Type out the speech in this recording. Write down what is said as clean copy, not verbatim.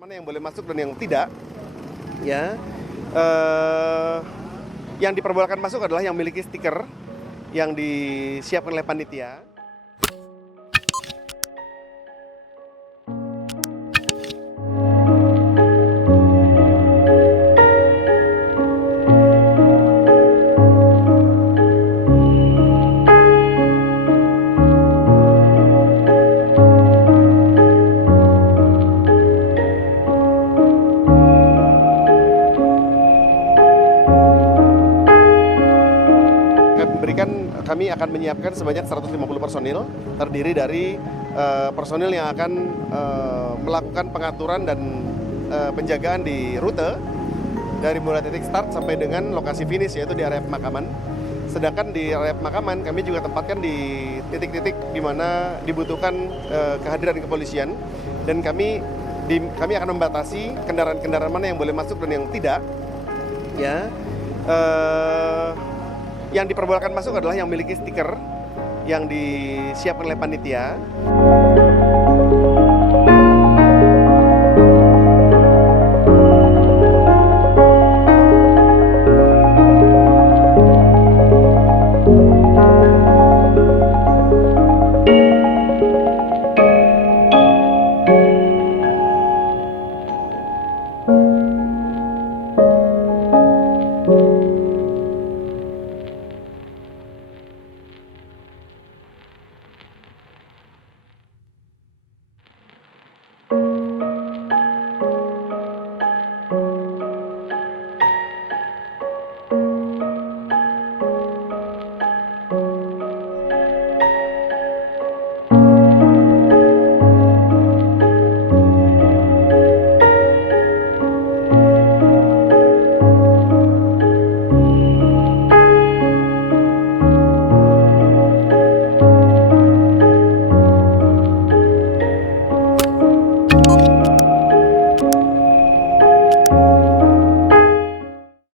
Mana yang boleh masuk dan yang tidak, ya. Yang diperbolehkan masuk adalah yang memiliki stiker yang disiapkan oleh panitia. Kami akan menyiapkan sebanyak 150 personil, terdiri dari personil yang akan melakukan pengaturan dan penjagaan di rute dari mulai titik start sampai dengan lokasi finish, yaitu di area pemakaman. Sedangkan di area pemakaman kami juga tempatkan di titik-titik di mana dibutuhkan kehadiran kepolisian, dan kami akan membatasi kendaraan-kendaraan mana yang boleh masuk dan yang tidak, ya. Yang diperbolehkan masuk adalah yang memiliki stiker yang disiapkan oleh panitia.